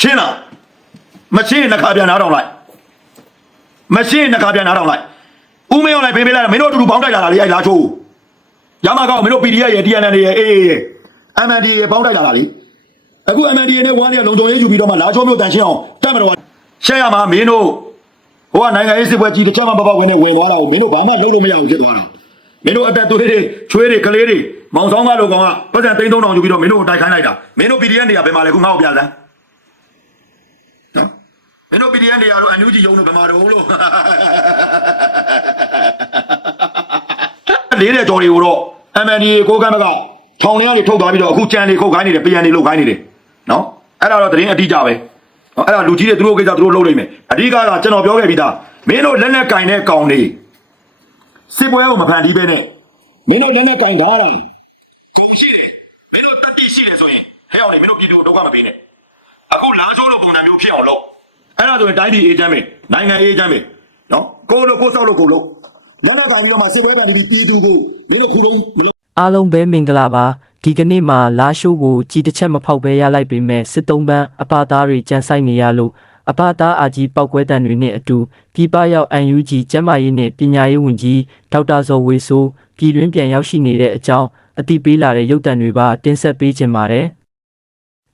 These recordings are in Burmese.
ရှင်းလားမရှင်းရင်တစ်ခါပြန်နားထောင်လိုက်မရှင်းရင်တစ်ခါပြန်နားထောင်လိုက်ဦးမင်းအောင်လိုက်ဖေးပေးလိုက်မင်းတို့အတူတူပေါင်းတိုက်လာတာလေအဲ့လာချိုးရမကောက်မင်းတို့ PDF ရဲ့ TNN ရဲ့အေးအေး MND ရဲ့ပေါင်းတိုက်လာတာလေအခု MND နဲ့ဝမ်းရလုံခြုံရေးယူပြီးတော့မှလာချိုးမျိုးတန်ရှင်းအောင်တက်မတော်ရှက်ရမှာမင်းတို့ဟိုကနိုင်ငံရေးစစ်ပွဲကြီးတစ်ချက်မှမပေါက်ဝင်နေဝင်သွားတာကိုမင်းတို့ဘာမှလုပ်လို့မရဘူးဖြစ်သွားတာမင်းတို့အသက်သွေးတွေချွေးတွေကလေးတွေမောင်ဆောင်ကားလိုကောင်ကပတ်စံသိန်း3000ယူပြီးတော့မင်းတို့ကိုတိုက်ခိုင်းလိုက်တာမင်းတို့ PDF နေရာဘယ်မှာလဲခုငါ့ကိုပြစမ်းနော်မ င်းတို့ PDF နေရာတော့အန်ယူဂျီယုံလို့ဘယ်မှာတော့လို့လေးတဲ့ကြော်တွေကိုတော့ MND ကိုကမ်းဘက်ကထောင်ထဲကနေထုတ်သွားပြီးတော့အခုကြံနေခုတ်ခိုင်းနေတယ်ပြန်နေလုတ်ခိုင်းနေတယ်နော်အဲ့ဒါတော့သတင်းအတိအကျပဲနော်အဲ့ဒါလူကြီးတွေသူတို့ကိစ္စသူတို့လုပ်နိုင်မယ်အဓိကကကျွန်တော်ပြောခဲ့ပြီးသားမင်းတို့လက်နဲ့ကင်တဲ့ကောင်တွေစစ်ပွဲကိုမဖန်တီးပဲနဲ့မင်းတို့လက်နဲ့ကင်ထားတာကုန်ရှိတယ်မင်းတို့တတိရှိတယ်ဆိုရင်ဟဲ့အောင်လေမင်းတို့ပြည်သူကိုဒုက္ခမပေးနဲ့အခုလာချိုးလို့ပုံစံမျိုးဖြစ်အောင်လုပ် အဲ့ဒါဆိုရင်တိုင်းပြည်အေးချမ်းပဲနိုင်ငံအေးချမ်းပဲနော်ကိုလိုကိုစောက်လို့ကိုလို့လက်နဲ့ကင်ပြီးတော့မှစစ်ပွဲဖန်တီးပြီးပြည်သူကိုမင်းတို့ခုလုံးမလုပ်အားလုံးပဲမင်္ဂလာပါဒီကနေ့မှာလာရှိုးကိုကြီးတစ်ချက်မဖောက်ပဲရလိုက်ပေမဲ့စစ်သုံးပန်းအပသားတွေကြမ်းဆိုင်နေရလို့အပသားအာကြီးပောက်ကွဲတံတွေနဲ့အတူပြည်ပရောက် UNG ကျန်းမာရေးနဲ့ပညာရေးဝန်ကြီးဒေါက်တာဇော်ဝေဆိုးပြည်တွင်းပြန်ရောက်ရှိနေတဲ့အကြောင်းအသိပေးလာတဲ့ရုပ်သံတွေပါတင်ဆက်ပေးခြင်းပါတယ်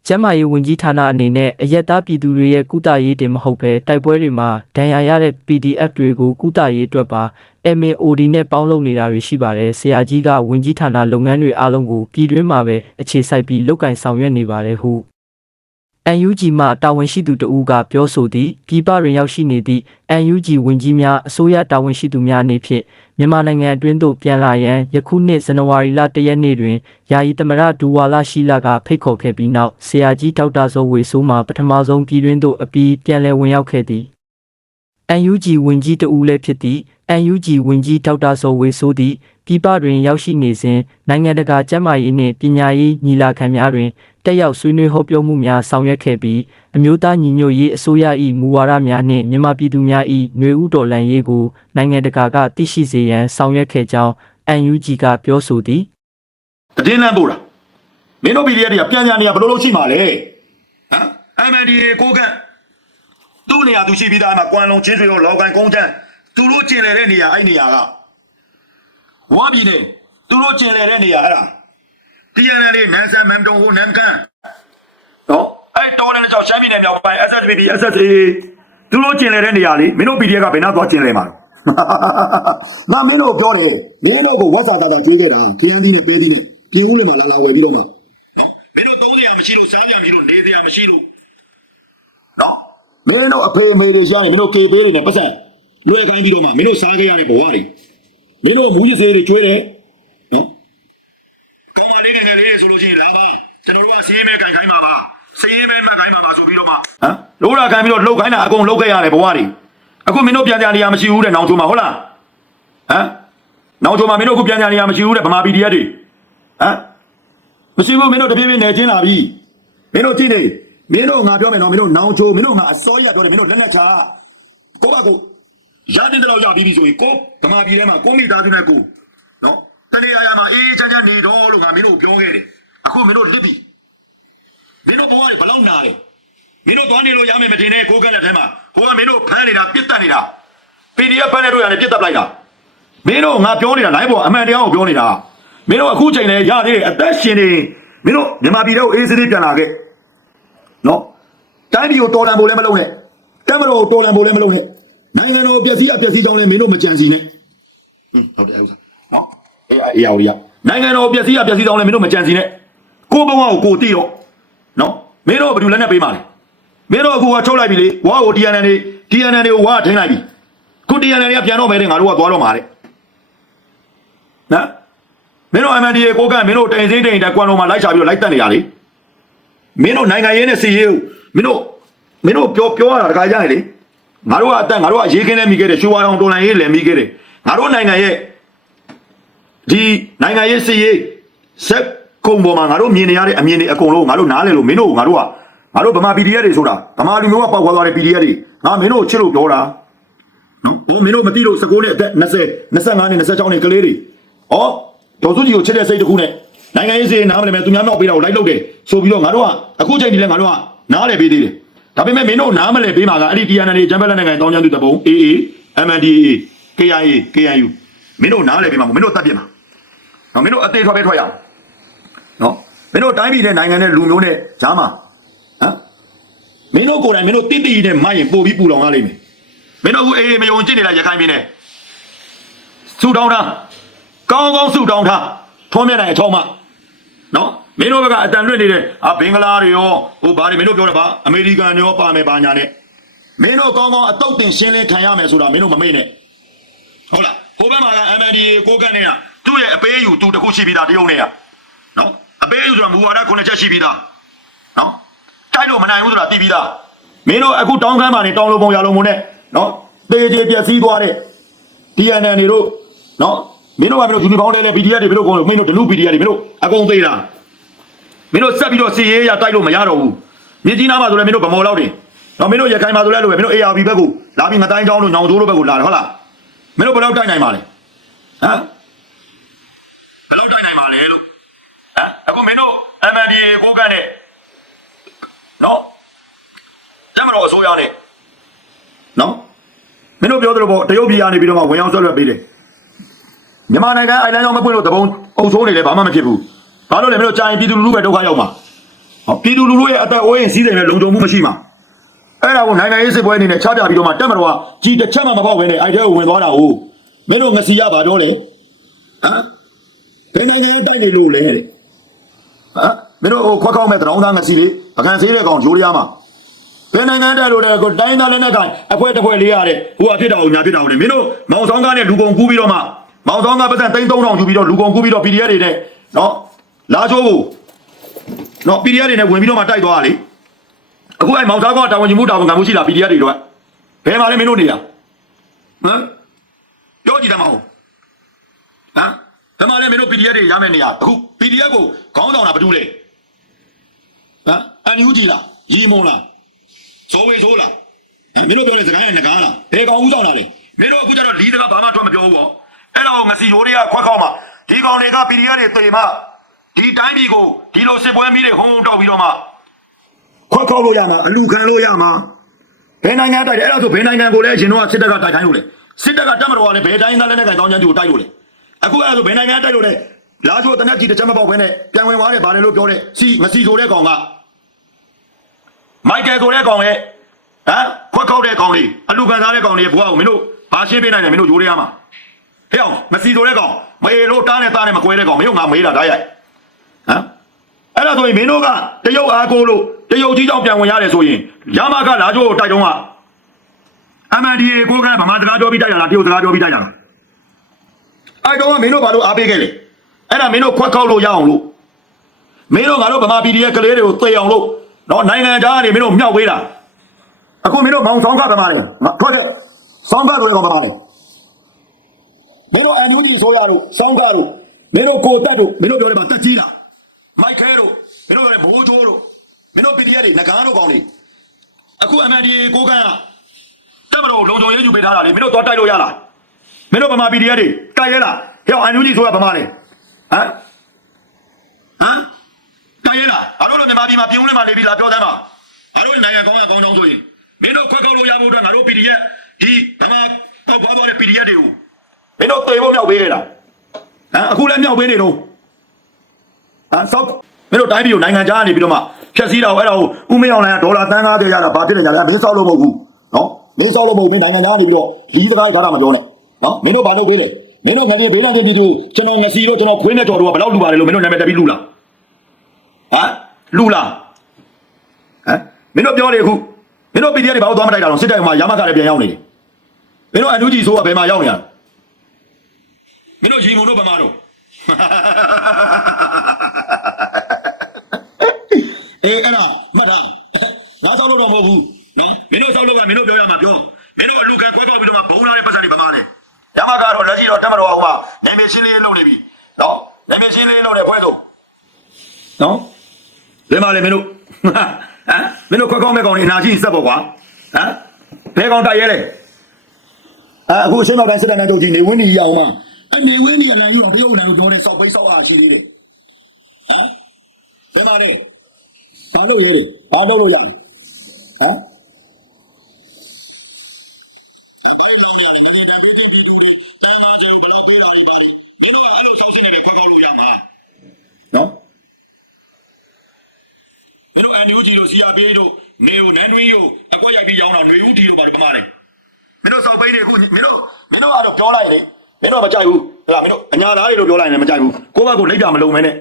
ကျန်းမာရေးဝန်ကြီးဌာနအနေနဲ့အရက်သားပြည်သူတွေရဲ့ကုသရေးတင်မဟုတ်ဘဲတိုက်ပွဲတွေမှာဒဏ်ရာရတဲ့ PDF တွေကိုကုသရေးအတွက်ပါ MAOD နဲ့ပေါင်းလုပ်နေတာတွေရှိပါတယ်ဆရာကြီးကဝန်ကြီးဌာနလုပ်ငန်းတွေအားလုံးကိုပြည်တွင်းမှာပဲအခြေစိုက်ပြီးလုပ်ကင်ဆောင်ရွက်နေပါတယ်ဟု UNG မှတာဝန်ရှိသူတဦးကပြောဆိုသည်ပြည်ပတွင်ရောက်ရှိနေသည့် UNG ဝန်ကြီးများအစိုးရတာဝန်ရှိသူများအနေဖြင့်မြန်မာနိုင်ငံအတွင်းသို့ပြန်လာရန်ယခုနှစ်ဇန်နဝါရီလ၁ရက်နေ့တွင်ယာယီသမရဒူဝါလာရှိလာကဖိတ်ခေါ်ခဲ့ပြီးနောက်ဆရာကြီးဒေါက်တာဇော်ဝေဆိုးမှပထမဆုံးပြည်တွင်းသို့အပြီးပြန်လည်ဝင်ရောက်ခဲ့သည် UNG ဝင်ကြီးတဦးလည်းဖြစ်သည့် UNG ဝင်ကြီးဒေါက်တာဇော်ဝေဆိုးသည့်ပြည်ပတွင်ရောက်ရှိနေစဉ်နိုင်ငံတကာကျန်းမာရေးနှင့်ပညာရေးညီလာခံများတွင် တက်ရောက်ဆွေးနွေးဟောပြောမှုများဆောင်ရွက်ခဲ့ပြီးအမျိုးသားညီညွတ်ရေးအစိုးရ၏မူဝါဒများနှင့်မြန်မာပြည်သူများ၏ຫນွေဥတော်လှန်ရေးကိုနိုင်ငံတကာကသိရှိစေရန်ဆောင်ရွက်ခဲ့ကြောင်း UNG ကပြောဆိုသည်တည်င်းလန်းပို့တာမင်းတို့ PDF တွေကပြန်ကြနေရဘယ်လိုလုပ်ရှိမှာလဲဟမ် MNDA ကိုကန့်သူ့နေရာသူရှိပြီးသားမှာကွမ်လုံချင်းဆွေရောလောကန်ကုန်းချမ်းသူတို့ကျင်လည်တဲ့နေရာအဲ့နေရာကဝါပြည်နေသူတို့ကျင်လည်တဲ့နေရာအဲ့ဒါ TNL နန်းဆန်မမ်တုံဟိုနန်းကန်နော်အဲ့တော်တယ်ကြောင့်ရှမ်းပြည်နယ်မြောက်ပိုင်း SSPD SSA သူတို့ကျင်လည်တဲ့နေရာလေမင်းတို့ PDF ကဘယ်နာသွားကျင်လည်မှာလဲငါမင်းတို့ပြောတယ်မင်းတို့ကိုဝက်စာတာတာကျွေးခဲ့တာခရမ်းသီးနဲ့ပေးသီးနဲ့ပြင်ဦးလင်မှာလာလာဝယ်ပြီးတော့မှနော်မင်းတို့သုံးစရာမရှိလို့စားစရာမရှိလို့နေစရာမရှိလို့နော်မင်းတို့အဖေအမေတွေရှားနေမင်းတို့ကေပေးတွေနဲ့ပတ်စံလွှဲခိုင်းပြီးတော့မှမင်းတို့စားခဲ့ရတဲ့ဘဝတွေမင်းတို့မူးရစေးတွေကျွေးတယ်နော် ကောင်းပါလေးငယ်ငယ်လေးဆိုလို့ရှိရင်လာပါကျွန်တော်တို့ကစီးရင်မဲကန်ခိုင်းပါပါစီးရင်မဲမှတ်ခိုင်းပါပါဆိုပြီးတော့မှဟမ်လို့လာခံပြီးတော့လှုပ်ခိုင်းတာအကုန်လှုပ်ခဲ့ရတယ်ဘဝတွေအခုမင်းတို့ပြန်ကြနေရမရှိဘူးတဲ့နောင်ချုံမှာဟုတ်လားဟမ်နောက်ချိုမှာမင်းတို့အခုပြန်ကြနေရမရှိဘူးတဲ့ဗမာပြည်တရားတွေဟမ်မရှိဘူးမင်းတို့တပြည့်ပြည့်နေချင်းလာပြီမင်းတို့ကြည့်နေမင်းတို့ငါပြောမယ်နော်မင်းတို့နောင်ချိုမင်းတို့ငါအစောရပြောတယ်မင်းတို့လက်လက်ချကိုကကိုရတဲ့တော့ရပြီးပြီဆိုရင်ကိုဗမာပြည်ထဲမှာကိုမိသားစုနဲ့ကိုနော် တနေ့အားရမှာအေးချမ်းချမ်းနေတော့လို့ငါမင်းတို့ပြောခဲ့တယ်အခုမင်းတို့လစ်ပြီမင်းတို့ဘဝတွေဘလောက်နာလဲမင်းတို့သွားနေလို့ရမယ်မတင်နဲ့ကိုကလက်ထဲမှာကိုကမင်းတို့ဖမ်းနေတာပြစ်တက်နေတာ PDF ဖမ်းနေတို့ရတယ်ပြစ်တက်လိုက်တာမင်းတို့ငါပြောနေတာနိုင်ပေါ်အမှန်တရားကိုပြောနေတာမင်းတို့အခုချိန်လဲရသေးတယ်အသက်ရှင်နေမင်းတို့မြန်မာပြည်တော့အေးစင်းပြန်လာခဲ့နော်တိုင်းပြည်ကိုတော်လန်ဖို့လည်းမလုပ်နဲ့တမတော်ကိုတော်လန်ဖို့လည်းမလုပ်နဲ့နိုင်ငံတော်ပျက်စီးအပျက်စီးကြောင်းလည်းမင်းတို့မကြံစီနဲ့ဟွန်းဟုတ်တယ်ဥစ္စာနော် အေးအေးအော်ရီယာနိုင်ငံတော်ပျက်စီးအပျက်စီးကြောင်းလည်းမင်းတို့မကြံစီနဲ့ကိုဘဝကိုကိုတီးတော့နော်မင်းတို့ဘယ်သူလက်နဲ့ပေးမှာလဲမင်းတို့အခုကထုတ်လိုက်ပြီလေဝါကို TNN တွေ TNN တွေကိုဝါထိန်းလိုက်ပြီခု TNN တွေကပြန်တော့မယ်တဲ့ငါတို့ကသွားတော့မှာတဲ့နော်မင်းတို့ MNDA ကိုကမင်းတို့တိန်စိမ့်တိန်တက်ကွမ်လုံးမှာလိုက်ချပြီးတော့လိုက်တက်နေရလေမင်းတို့နိုင်ငံရေးနဲ့စီရေးကိုမင်းတို့မင်းတို့ပြောပြောရတာတခါကြရလေငါတို့ကအတက်ငါတို့ကရေးခင်းနဲ့မိခဲ့တယ်ရွှေဝါအောင်တော်လိုင်းရေးလည်းမိခဲ့တယ်ငါတို့နိုင်ငံရဲ့ ဒီနိုင်ငံရေးစီရေးစက်ကုံပေါ်မှာငါတို့မြင်နေရတဲ့အမြင်တွေအကုန်လုံးငါတို့နားလည်လို့မင်းတို့ငါတို့ကငါတို့ဗမာ PDF တွေဆိုတာဗမာလူမျိုးကပေါက်ခွာသွားတဲ့ PDF တွေငါမင်းတို့ချစ်လို့ပြောတာနော်မင်းတို့မသိလို့19နှစ်အသက်20 25နှစ်26နှစ်ကလေးတွေဩဒေါ်စုကြီးကိုချစ်တဲ့စိတ်တစ်ခုနဲ့နိုင်ငံရေးစီနားမလဲမဲ့သူများမြောက်ပေးတာကိုလိုက်လုပ်တယ်ဆိုပြီးတော့ငါတို့ကအခုချိန်ဒီလဲငါတို့ကနားလဲပေးသေးတယ်ဒါပေမဲ့မင်းတို့နားမလဲပေးမှာကအဲ့ဒီ TNL ဂျမ်ဘက်လက်နိုင်ငံတောင်းကျမ်းသူတပုံ AA MNDAA KIA KNU မင်းတို့နားလဲပေးမှာမဟုတ်မင်းတို့တတ်ပြစ်မှာ နော်မင်းတို့အသေးထွက်ပဲထွက်ရအောင်နော်မင်းတို့တိုင်းပြည်နဲ့နိုင်ငံနဲ့လူမျိုးနဲ့ဂျားမှာဟမ်မင်းတို့ကိုယ်တိုင်မင်းတို့တိတိနဲ့မရင်ပို့ပြီးပူလောင်ရလိမ့်မယ်မင်းတို့က AA မယုံကြည်နေလားရခိုင်ပြည်နယ်ဆူတောင်းတာကောင်းကောင်းဆူတောင်းတာထုံးမြနိုင်အထောက်မှနော်မင်းတို့ဘက်ကအတန်လွတ်နေတဲ့အာဘင်္ဂလားတွေရောဟိုဘာတွေမင်းတို့ပြောတယ်ဗာအမေရိကန်တွေရောပါမယ်ပါညာနဲ့မင်းတို့ကောင်းကောင်းအတုတ်တင်ရှင်းလင်းခံရမယ်ဆိုတာမင်းတို့မမေ့နဲ့ဟုတ်လားဟိုဘက်မှာက MND ကိုကန့်နေတာ သူ့ရဲ့အပေးယူသူတစ်ခုရှိပြီးသားတရုံနဲ့ရနော်အပေးယူဆိုတာမူဝါဒခုနှစ်ချက်ရှိပြီးသားနော်တိုက်လို့မနိုင်ဘူးဆိုတာသိပြီးသားမင်းတို့အခုတောင်းခမ်းပါနေတောင်းလို့ပုံရလုံးမုံနဲ့နော်တေးကြေပြက်စီးသွားတဲ့ DNN တွေတို့နော်မင်းတို့ကမင်းတို့ယူနီဖောင်းလဲလဲ PDF တွေမင်းတို့ကိုမင်းတို့ဒလူ PDF တွေမင်းတို့အကုန်သေးတာမင်းတို့ဆက်ပြီးတော့စီရေးရတိုက်လို့မရတော့ဘူးမြင်းကြီးနားမှာဆိုလည်းမင်းတို့ဗမော်လောက်တယ်နော်မင်းတို့ရခိုင်မှာဆိုလည်းလို့ပဲမင်းတို့ ARB ဘက်ကိုလာပြီးငတိုင်းချောင်းတို့ညောင်တိုးတို့ဘက်ကိုလာတယ်ဟုတ်လားမင်းတို့ဘယ်လောက်တိုက်နိုင်ပါလဲဟမ် ဘယ်လောက်တိုက်နိုင်ပါလဲလို့ဟမ်အခုမင်းတို့ MNDA ကိုကန့်နဲ့နော်တမတော်အစိုးရနဲ့နော်မင်းတို့ပြောသလိုပေါ့တရုတ်ပြည်ကနေပြီးတော့မှဝင်အောင်ဆွဲလွှတ်ပေးတယ်မြန်မာနိုင်ငံအိုင်လန်ကြောင့်မပွင့်လို့တပုံအုပ်ဆိုးနေလဲဘာမှမဖြစ်ဘူးဘာလို့လဲမင်းတို့ကြာရင်ပြည်သူလူထုပဲဒုက္ခရောက်မှာဟောပြည်သူလူထုရဲ့အသက်အိုးအိမ်စီးစိမ်ပဲလုံခြုံမှုမရှိမှာအဲ့ဒါကိုနိုင်ငံရေးစစ်ပွဲအနေနဲ့ချပြပြီးတော့မှတက်မတော်ကကြီးတစ်ချက်မှမပေါက်ဘဲနဲ့အိုက်ထဲကိုဝင်သွားတာဟုတ်မင်းတို့ငစီရပါတော့လေဟမ် ဘယ်နိုင်ငံတိုက်နေလို့လဲတဲ့ဟမ်မင်းတို့ဟိုခွက်ကောက်မဲ့တရောင်းသားငစီလေးအကန်ဆေးတဲ့ကောင်ဂျိုးရရမှာဘယ်နိုင်ငံတက်လို့လဲကိုတိုင်းသားလည်းနဲ့ကန်အဖွဲတစ်ဖွဲလေးရတဲ့ဟိုအဖြစ်တော်ညာဖြစ်တော်လေမင်းတို့မောင်ဆောင်ကားနဲ့လူကုန်ကူးပြီးတော့မှမောင်ဆောင်ကားပတ်စံ3000ယူပြီးတော့လူကုန်ကူးပြီးတော့ PDF တွေနဲ့နော်လာချိုးကိုနော် PDF တွေနဲ့ဝင်ပြီးတော့မှတိုက်သွားတာလေအခုအဲ့မောင်သားကောင်တာဝန်ယူမှုတာဝန်ခံမှုရှိလား PDF တွေတော့ဘယ်မှာလဲမင်းတို့နေရဟမ်ပြောကြည့်တယ်မဟုတ်ဟမ် ဘယ်မှာလဲမင်းတို့ PDF တွေရမယ့်နေရအခု PDF ကိုခေါင်းဆောင်တာဘာလုပ်လဲဟမ်အန်ယူဂျီလားရီမုံလားဇော်ဝေဇောလားဟမ်မင်းတို့ပြောတဲ့စကားနဲ့ငကားလားဘယ်ကောင်ဦးဆောင်တာလဲမင်းတို့အခုကျတော့လီးတကဘာမှထွက်မပြောဘူးပေါ့အဲ့တော့ငစီရိုးတွေကခွက်ခေါက်မှာဒီကောင်တွေက PDF တွေတေမှဒီတိုင်းပြည်ကိုဒီလိုစစ်ပွဲမီးတွေဟုံးဟုံးတောက်ပြီးတော့မှခွက်ခေါက်လို့ရမှာအလူခံလို့ရမှာဘယ်နိုင်ငံတိုက်တယ်အဲ့ဒါဆိုဘယ်နိုင်ငံကိုလဲရှင်တို့ကစစ်တပ်ကတိုက်ခိုင်းလို့လဲစစ်တပ်ကတပ်မတော်ကလည်းဘယ်တိုင်းသားလဲနဲ့ကင်တောင်းချမ်းသူကိုတိုက်လို့လဲ အခုအဲ့ဒါဆိုဘယ်နိုင်ငံတိုက်လို့လဲလာချိုတနက်ကြီးတစ်ချက်မပေါက်ဘဲနဲ့ပြန်ဝင်သွားတယ်ဗာလေလို့ပြောတဲ့စီမစီဆိုတဲ့ကောင်ကမိုက်ကယ်ဆိုတဲ့ကောင်ရဲ့ဟမ်ခွက်ခောက်တဲ့ကောင်လေးအလူခံစားတဲ့ကောင်လေးဘွားကိုမင်းတို့ဘာရှင်းပေးနိုင်လဲမင်းတို့ရိုးရရမှာဟဲ့အောင်မစီဆိုတဲ့ကောင်မေလို့တားနဲ့တားနဲ့မကွဲတဲ့ကောင်မင်းတို့ငါမေးတာဓာတ်ရိုက်ဟမ်အဲ့ဒါဆိုရင်မင်းတို့ကတရုတ်အားကိုလို့တရုတ်ကြီးကြောင့်ပြန်ဝင်ရတယ်ဆိုရင်ရမကလာကြိုးကိုတိုက်တော့ကအမှန်ဒီကိုကဗမာစကားပြောပြီးတိုက်ရလားတရုတ်စကားပြောပြီးတိုက်ရလား အဲ့တော့ကမင်းတို့ဘာလို့အားပေးခဲ့လဲအဲ့ဒါမင်းတို့ခွက်ခောက်လို့ရအောင်လို့မင်းတို့ငါတို့ဗမာပြည်ရဲ့ကလေးတွေကိုသေအောင်လို့နော်နိုင်ငံသားကနေမင်းတို့မြောက်ပေးတာအခုမင်းတို့မောင်ဆောင်ကဗမာလေငါထွက်ခဲ့ဆောင်ကတွေကောင်ဗမာလေမင်းတို့အန်ယူဒီဆိုရလို့ဆောင်ကတို့မင်းတို့ကိုတက်တို့မင်းတို့ပြောတယ်မှာတက်ကြီးလားမိုက်ခဲတို့မင်းတို့ပြောတယ်မိုးချိုးတို့မင်းတို့ပြည်ရဲ့တွေငကားတို့ကောင်တွေအခု MNDA ကိုကန်းကတက်မတော်လုံခြုံရေးယူပေးထားတာလေမင်းတို့တော့တိုက်လို့ရလား မင်းတို့ဗမာပြည်ရဲ့တွေတိုက်ရဲလားဟဲ့အန်ယူဒီဆိုရဗမာလေဟမ်ဟမ်တိုင်ရလားငါတို့လိုမြန်မာပြည်မှာပြုံးလဲမှနေပြီလားပြောသမ်းပါငါတို့နိုင်ငံကောင်းကကောင်းတောင်းဆိုရင်မင်းတို့ခွက်ကောက်လို့ရဖို့အတွက်ငါတို့ PDF ဒီဗမာပေါက်ပွားပွားတဲ့ PDF တွေကိုမင်းတို့တေဖို့မြောက်ပေးခဲ့လားဟမ်အခုလည်းမြောက်ပေးနေတော့ဟမ်ဆောက်မင်းတို့တိုင်းပြည်ကိုနိုင်ငံခြားကနေပြီးတော့မှဖြတ်စည်းတာကိုအဲ့ဒါကိုဥမင်းအောင်လိုင်းကဒေါ်လာတန်း90ရတာဘာဖြစ်နေကြလဲမင်းဆောက်လို့မဟုတ်ဘူးနော်မင်းဆောက်လို့မဟုတ်ဘူးမင်းနိုင်ငံခြားကနေပြီးတော့လီးစကားထားတာမပြောနဲ့ နော်မင်းတို့ဘာလုပ်ပေးလဲမင်းတို့ငါပြည်ဘေးလံပြည်သူကျွန်တော်ငစီတော့ကျွန်တော်ခွေးနဲ့တော်တော့ဘယ်လောက်လူပါလဲလို့မင်းတို့နာမည်တက်ပြီးလူလားဟမ်လူလားဟမ်မင်းတို့ပြောတယ်အခုမင်းတို့ PDF တွေဘာလို့သွားမတိုက်တာတော့စစ်တပ်ကမှရမကလည်းပြန်ရောက်နေတယ်မင်းတို့အန်ယူဂျီဆိုကဘယ်မှာရောက်နေရလဲမင်းတို့ရီမုံတို့ဗမာတို့အေးအဲ့ဒါမှတ်တာငါဆောက်လို့တော့မဟုတ်ဘူးနော်မင်းတို့ဆောက်လို့ကမင်းတို့ပြောရမှာပြောမင်းတို့အလူခံကွက်ကောက်ပြီးတော့မှဘုံလာတဲ့ပတ်စံတွေဗမာလေ ရမကတော့လက်ရှိတော့တက်မတော်အောင်မှနေမရှင်းလေးလုပ်နေပြီနော်နေမရှင်းလေးလုပ်နေဖွဲ့ဆိုနော်ဘယ်မှာလဲမင်းတို့ဟမ်မင်းတို့ခွက်ကောင်းမဲ့ကောင်နေအနာရှိစက်ပေါ့ကွာဟမ်ဘယ်ကောင်တိုက်ရဲလဲအဲအခုရှင်းတော့တိုင်းစစ်တပ်နဲ့တို့ကြီးနေဝင်းနေရအောင်မအနေဝင်းနေရလာယူတော့တရုတ်နိုင်ငံတို့နဲ့စောက်ပိတ်စောက်အားရှိသေးတယ်ဟမ်ဘယ်မှာလဲဘာလို့ရဲလဲဘာလို့လို့ရလဲဟမ် ပြေးတို့နေကိုနန်းတွင်းကိုအကွက်ရိုက်ပြီးရောင်းတာຫນွေဦးတီတို့ဘာလို့ပမာတယ်မင်းတို့စောက်ပိတ်တွေအခုမင်းတို့မင်းတို့ကတော့ပြောလိုက်လေမင်းတို့မကြိုက်ဘူးဟဲ့လားမင်းတို့အညာသားတွေလို့ပြောလိုက်ရင်လည်းမကြိုက်ဘူးကိုယ့်ဘက်ကိုလိပ်တာမလုံးမဲနဲ့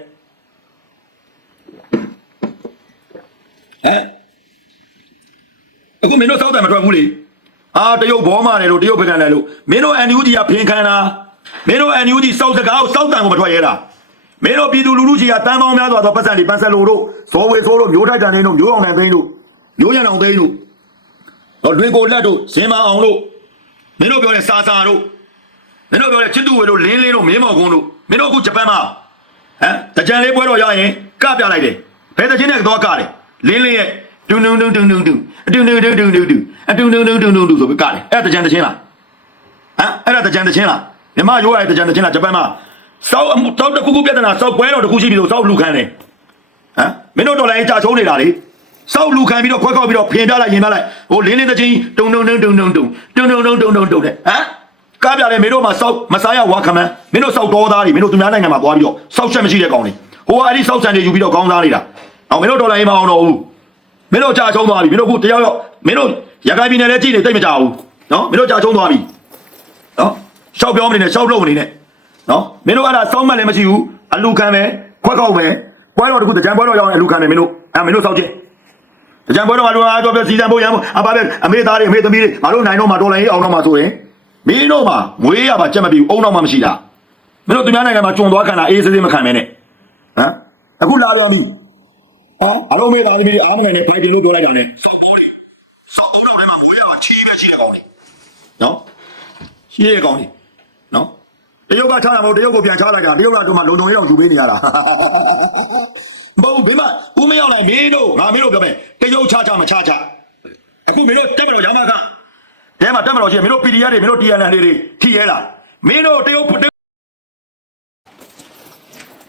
ဟမ်အခုမင်းတို့စောက်တယ်မထွက်ဘူးလေအာတရုတ်ဘောမာတယ်လို့တရုတ်ဖကန်တယ်လို့မင်းတို့အန်ယူဂျီကဖင်ခံတာမင်းတို့အန်ယူဂျီစောက်စကားကိုစောက်တန်ကိုမထွက်ရဲတာ မင်းတို့ပြည်သူလူထုကြီးကတန်းပေါင်းများစွာသောပတ်စံတွေပန်းဆက်လို့တို့ဇော်ဝေဆိုးတို့မျိုးထိုက်တန်သိန်းတို့မျိုးအောင်တန်သိန်းတို့မျိုးရံအောင်သိန်းတို့တော့လွင်ကိုလက်တို့ဇင်မအောင်တို့မင်းတို့ပြောတဲ့စာစာတို့မင်းတို့ပြောတဲ့ချစ်တူဝေတို့လင်းလင်းတို့မင်းမော်ကုန်းတို့မင်းတို့အခုဂျပန်မှာဟမ်တကြံလေးပွဲတော်ရရင်ကပြလိုက်တယ်ဘယ်တချင်းနဲ့တော့ကတယ်လင်းလင်းရဲ့ဒုံဒုံဒုံဒုံဒုံဒုံအဒုံဒုံဒုံဒုံဒုံဒုံအဒုံဒုံဒုံဒုံဒုံဒုံဆိုပြီးကတယ်အဲ့ဒါတကြံတချင်းလားဟမ်အဲ့ဒါတကြံတချင်းလားမြမရိုးရတဲ့တကြံတချင်းလားဂျပန်မှာ စောက်အမှုတောက်တစ်ခုခုပြဿနာစောက်ပွဲတော်တစ်ခုရှိပြီလို့စောက်လူခံတယ်ဟမ်မင်းတို့တော်လိုင်းကြာချုံးနေတာလေစောက်လူခံပြီးတော့ခွက်ခောက်ပြီးတော့ဖင်ပြလိုက်ရင်ပြလိုက်ဟိုလင်းလင်းတချင်းတုံတုံတုံတုံတုံတုံတုံတုံတုံတုံတုံတုံတဲ့ဟမ်ကားပြတယ်မင်းတို့မှာစောက်မစားရဝါခမန်းမင်းတို့စောက်တော်သားတွေမင်းတို့သူများနိုင်ငံမှာသွားပြီးတော့စောက်ချက်မရှိတဲ့ကောင်တွေဟိုကအဲ့ဒီစောက်ဆန်တွေယူပြီးတော့ခေါင်းစားနေတာအောင်မင်းတို့တော်လိုင်းမအောင်တော့ဘူးမင်းတို့ကြာချုံးသွားပြီမင်းတို့ခုတယောက်ယောက်မင်းတို့ရခိုင်ပြည်နယ်လည်းကြည့်နေတိတ်မကြဘူးနော်မင်းတို့ကြာချုံးသွားပြီနော်ရှောက်ပြောမနေနဲ့ရှောက်လို့မနေနဲ့ နော်မင်းတို့အဲ့ဒါစောင်းမှတ်လည်းမရှိဘူးအလူခံပဲခွက်ခောက်ပဲပွဲတော်တခုတကြံပွဲတော်ရောက်ရင်အလူခံတယ်မင်းတို့အဲမင်းတို့စောက်ချင်းတကြံပွဲတော်ကလူအားတော့ပြစီစံဖို့ရမ်းဖို့အပါပဲအမေသားတွေအမေသမီးတွေငါတို့နိုင်တော့မှတော်လိုင်းအောင်တော့မှဆိုရင်မင်းတို့မှာမွေးရပါကြက်မပြီးဘူးအုံတော့မှမရှိတာမင်းတို့သူများနိုင်ငံမှာကျွံသွားခံတာအေးစေးစေးမခံမဲနဲ့ဟမ်အခုလာပြောပြီဟောအလုံးမေးသားသမီးတွေအားမနိုင်နဲ့ဖိုင်တင်လို့ပြောလိုက်တာလေစောက်ပိုးတွေစောက်အုံတော့ထဲမှာမွေးရပါချီးပဲရှိတဲ့ကောင်တွေနော်ရှိတဲ့ကောင်တွေနော် တရုတ်ကချတာမဟုတ်တရုတ်ကိုပြန်ချလိုက်တာတရုတ်ကတော့မှလုံုံရေးအောင်ယူပေးနေရတာမဟုတ်ဘူးဘယ်မှာဦးမရောက်နိုင်မင်းတို့ငါမင်းတို့ပြောမယ်တရုတ်ချချမချချအခုမင်းတို့တက်မတော်ရမကတဲမှာတက်မတော်ရှိရင်မင်းတို့ PDF တွေမင်းတို့ TNL တွေထိရဲလားမင်းတို့တရုတ်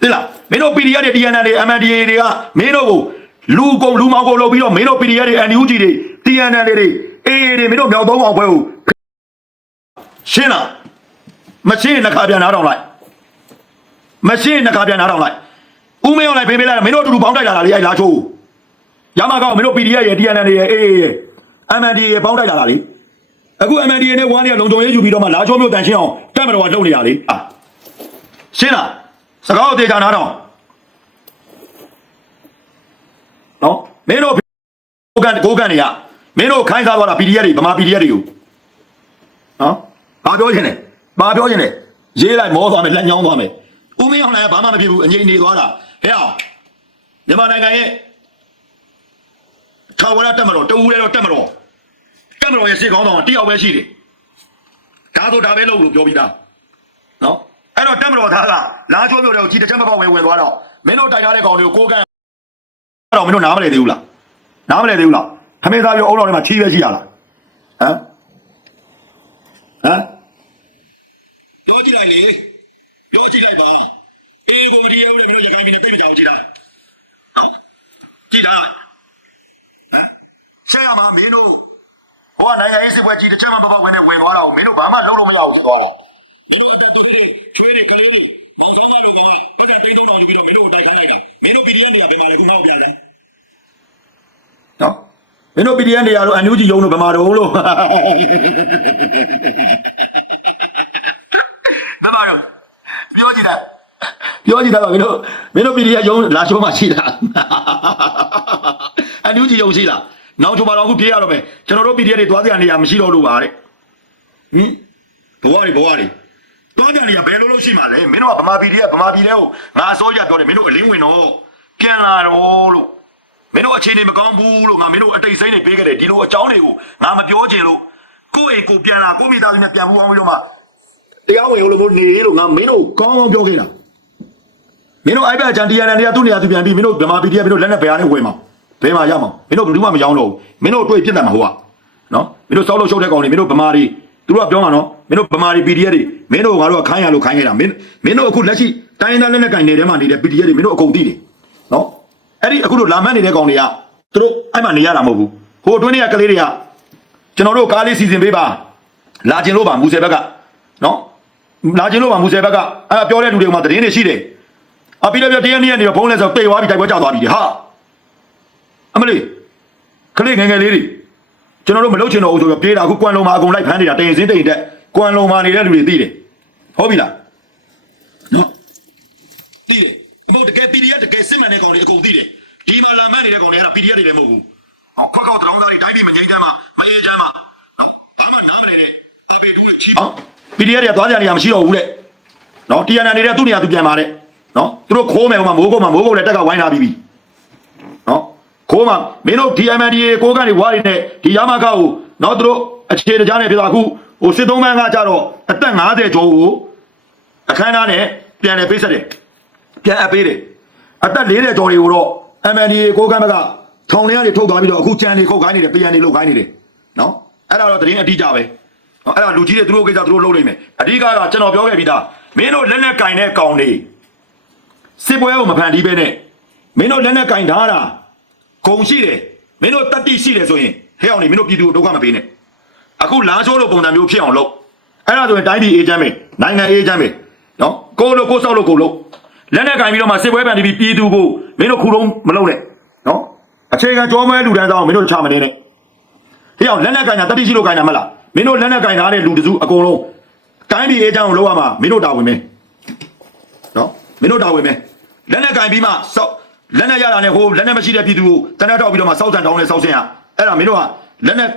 တိလားမင်းတို့ PDF တွေ TNL တွေ MNDA တွေကမင်းတို့ကိုလူကုန်လူမောင်ကုန်လုပ်ပြီးတော့မင်းတို့ PDF တွေ NUG တွေ TNL တွေ AA တွေမင်းတို့မြောက်သုံးအောင်ဖွဲကိုရှင်းလား မရှင်းရင်နှခါပြန်နားထောင်လိုက်မရှင်းရင်နှခါပြန်နားထောင်လိုက်ဦးမင်းအောင်လိုက်ဖေးပေးလိုက်မင်းတို့အတူတူပေါင်းတိုက်လာတာလေအဲ့လာချိုးရမကောင်းမင်းတို့ PDF ရဲ့ TNL တွေရဲ့ AA ရဲ့ MNDA ရဲ့ပေါင်းတိုက်လာတာလေအခု MNDA နဲ့ဝမ်းနေလုံခြုံရေးယူပြီးတော့မှလာချိုးမျိုးတန်ရှင်းအောင်တက်မတော်ကလုပ်နေရလေအာရှင်းလားစကားကိုတေချာနားထောင်နော်မင်းတို့ကိုကန်ကိုကန်တွေကမင်းတို့ခိုင်းစားသွားတာ PDF တွေဗမာ PDF တွေကိုနော်ဘာပြောချင်လဲ ဘာပြောချင်လဲရေးလိုက်မောသွားမယ်လက်ညောင်းသွားမယ်ဦးမင်းအောင်လည်းဘာမှမဖြစ်ဘူးအငြိမ်နေသွားတာဟဲ့အောင်မြန်မာနိုင်ငံရဲ့ထာဝရတက်မတော်တူရဲတော့တက်မတော်တက်မတော်ရဲ့ရှေ့ကောင်းဆောင်ကတယောက်ပဲရှိတယ်ဒါဆိုဒါပဲလုပ်လို့ပြောပြီးသားနော်အဲ့တော့တက်မတော်သားကလာချိုးပြောတယ်ကိုကြီးတစ်ချက်မပေါက်ဝင်ဝင်သွားတော့မင်းတို့တိုက်ထားတဲ့ကောင်တွေကိုကိုကန်တော့မင်းတို့နားမလဲသေးဘူးလားနားမလဲသေးဘူးလားခမေးသားပြောအုံတော်ထဲမှာချီးပဲရှိရလားဟမ်ဟမ် ပြောကြည့်လိုက်လေပြောကြည့်လိုက်ပါအေးကိုမတီးရဘူးလေမင်းတို့ရခိုင်ပြည်နယ်ပြိတ်ကြအောင်ကြည့်လိုက်နော်ကြည့်လိုက်ဟမ်ဆရာမမင်းတို့ဟောနိုင်ငံရေးစစ်ပွဲကြီးတစ်ချက်မှမပေါက်ဝင်နဲ့ဝင်သွားတာကိုမင်းတို့ဘာမှလုပ်လို့မရဘူးဖြစ်သွားတာမင်းတို့အတက်သွေးတွေချွေးတွေကလေးတွေမောင်ဆောင်မလို့ကောင်ကပတ်သက်တင်းသုံးတောင်ယူပြီးတော့မင်းတို့ကိုတိုက်ခိုင်းလိုက်တာမင်းတို့ PDF တွေကဘယ်မှာလဲခုနောက်ပြန်လဲနော်မင်းတို့ PDF တွေရလို့အန်ယူဂျီယုံလို့ဗမာတို့လို့ ဘယ်မှာတော့ပြောကြည့်တာ ပြောကြည့်တာပါမင်းတို့မင်းတို့ PDF ယုံလာချိုးမှရှိတာအန်ယူဂျီယုံရှိလားနောက်ချိုးမှတော့အခုပြေးရတော့မယ်ကျွန်တော်တို့ PDF တွေသွားစရာနေရာမရှိတော့လို့ပါတဲ့ဟင်ဘဝတွေဘဝတွေတွားကြနေရဘယ်လိုလုပ်ရှိမှာလဲမင်းတို့ကဗမာပြည်တွေကဗမာပြည်တွေကိုငါအစိုးရပြောတယ်မင်းတို့အလင်းဝင်တော့ပြန်လာတော့လို့မင်းတို့အခြေအနေမကောင်းဘူးလို့ငါမင်းတို့အတိတ်စိမ့်နေပေးခဲ့တယ်ဒီလိုအကြောင်းတွေကိုငါမပြောချင်လို့ကိုယ့်အိမ်ကိုပြန်လာကိုယ့်မိသားစုနဲ့ပြန်ပူအောင်ပြီးတော့မှတရားဝင်လို့လို့နေလို့ငါမင်းတို့ကောင်းကောင်းပြောခဲ့တာ မင်းတို့အိုက်ဘက်ချန်တီယန်နဲ့တရားသူ့နေရာသူပြန်ပြီးမင်းတို့ဗမာပြည်တွေကမင်းတို့လက်နဲ့ဘယ်ဟာနဲ့ဝင်မှာဘယ်မှာရမှာမင်းတို့ဘယ်သူမှမရောင်းတော့ဘူးမင်းတို့အတွေ့ပြစ်တယ်မှာဟိုကနော်မင်းတို့စောက်လို့ရှုပ်တဲ့ကောင်တွေမင်းတို့ဗမာတွေသူတို့ကပြောမှာနော်မင်းတို့ဗမာတွေ PDF တွေမင်းတို့ငါတို့ကခိုင်းရလို့ခိုင်းခဲ့တာမင်းမင်းတို့အခုလက်ရှိတိုင်းရင်းသားလက်နက်ကင်နေတဲ့မှာနေတဲ့ PDF တွေမင်းတို့အကုန်သိတယ်နော်အဲ့ဒီအခုတို့လာမတ်နေတဲ့ကောင်တွေကသူတို့အဲ့မှာနေရတာမဟုတ်ဘူးဟိုအတွင်းတွေကကလေးတွေကကျွန်တော်တို့ကားလေးစီစဉ်ပေးပါလာကျင်လို့ပါမူဆယ်ဘက်ကနော်လာကျင်လို့ပါမူဆယ်ဘက်ကအဲ့ဒါပြောတဲ့လူတွေကမှသတင်းတွေရှိတယ် အပြီးတော့တရားနည်းကနေတော့ဖုန်းလဲဆိုတိတ်သွားပြီတိုက်ပွဲကျသွားပြီဟာအမလေးခလေးငယ်ငယ်လေးတွေကျွန်တော်တို့မလုပ်ချင်တော့ဘူးဆိုတော့ပြေးတာအခုကွမ်လုံမှာအကုန်လိုက်ဖမ်းနေတာတင်စင်းတိန်တက်ကွမ်လုံမှာနေတဲ့လူတွေသိတယ်ဟုတ်ပြီလားနော်သိတယ်ဒီတကယ် PDF တကယ်စစ်မှန်တဲ့ကောင်တွေအကုန်သိတယ်ဒီမှာလာမှန်းနေတဲ့ကောင်တွေအဲ့ဒါ PDF တွေလည်းမဟုတ်ဘူးဟောခွက်ကောက်တောင်းသားတွေတိုင်းပြည်မငြိမ်းချမ်းမှာမငြိမ်းချမ်းမှာနော်ဘာမှနားမလည်နဲ့အပေတို့ချီအောင် PDF တွေကသွားကြနေရမရှိတော့ဘူးတဲ့နော် TNN နေတဲ့သူ့နေရာသူပြန်ပါတဲ့ နော်သူတို့ခိုးမယ်ဟိုမှာမိုးကုတ်မှာမိုးကုတ်လည်းတက်ကဝိုင်းထားပြီးပြီနော်ခိုးမှာမင်းတို့ DMNDA ကိုကနေဝါးတွေနဲ့ဒီရမခကိုနော်သူတို့အခြေတကြားနဲ့ပြတာအခုဟိုစစ်သုံးမန်းကကြတော့အသက်50ကျော်ကိုအခမ်းအနားနဲ့ပြန်လဲပေးဆက်တယ်ပြန်အပ်ပေးတယ်အသက်40ကျော်တွေကိုတော့ MNDA ကိုကမ်းဘက်ကထောင်ထဲကနေထုတ်သွားပြီးတော့အခုကြံနေခုတ်ခိုင်းနေတယ်ပြန်နေလုတ်ခိုင်းနေတယ်နော်အဲ့ဒါတော့တရင်အတိအကျပဲနော်အဲ့ဒါလူကြီးတွေသူတို့ကိစ္စသူတို့လုပ်နိုင်မယ်အဓိကကကျွန်တော်ပြောခဲ့ပြီးသားမင်းတို့လက်နဲ့ကင်တဲ့ကောင်တွေ စစ်ပွဲကိုမဖန်တီးပဲနဲ့မင်းတို့လက်နဲ့ကင်ထားတာဂုံရှိတယ်မင်းတို့တတိရှိတယ်ဆိုရင်ဟဲ့အောင်နေမင်းတို့ပြည်သူကိုဒုက္ခမပေးနဲ့အခုလာချိုးလို့ပုံစံမျိုးဖြစ်အောင်လုပ်အဲ့ဒါဆိုရင်တိုင်းပြည်အေးချမ်းပဲနိုင်ငံအေးချမ်းပဲနော်ကိုလို့ကိုဆောက်လို့ကိုလို့လက်နဲ့ကင်ပြီးတော့မှစစ်ပွဲပန်တီးပြီးပြည်သူကိုမင်းတို့ခုလုံးမလုပ်နဲ့နော်အခြေခံကြောမဲလူတန်းစားအောင်မင်းတို့ချမနေနဲ့ဟဲ့အောင်လက်နဲ့ကင်တာတတိရှိလို့ကင်တာမဟုတ်လားမင်းတို့လက်နဲ့ကင်ထားတဲ့လူတစုအကုန်လုံးတိုင်းပြည်အေးချမ်းအောင်လုပ်ရမှာမင်းတို့တာဝန်ပဲနော်မင်းတို့တာဝန်ပဲ လက်နဲ့ကင်ပြီးမှစောက်လက်နဲ့ရတာနဲ့ဟိုလက်နဲ့မရှိတဲ့ပြည်သူကိုတနက်တော့ပြီးတော့မှစောက်ဆန်တောင်းလဲစောက်ဆင်ရအဲ့ဒါမင်းတို့ကလက်နဲ့